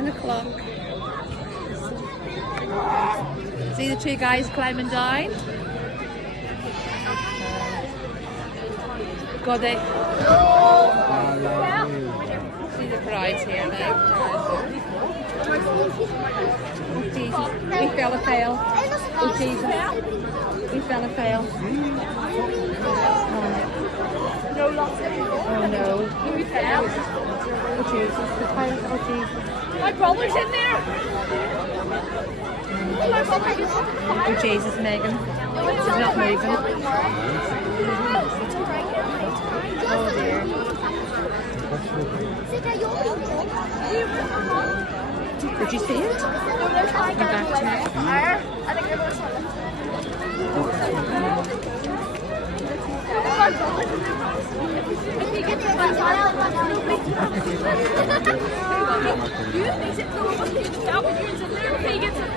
10 o'clock. See the two guys climbing down? Got it. See the crowds here now. Oh Jesus, we fell a fail. Oh Jesus, we fell a fail. Oh no. Oh Jesus, the fire, oh Jesus. My brother's in there. Oh Jesus, Megan. She's not moving. Oh dear. Did you see it? Go back to it. You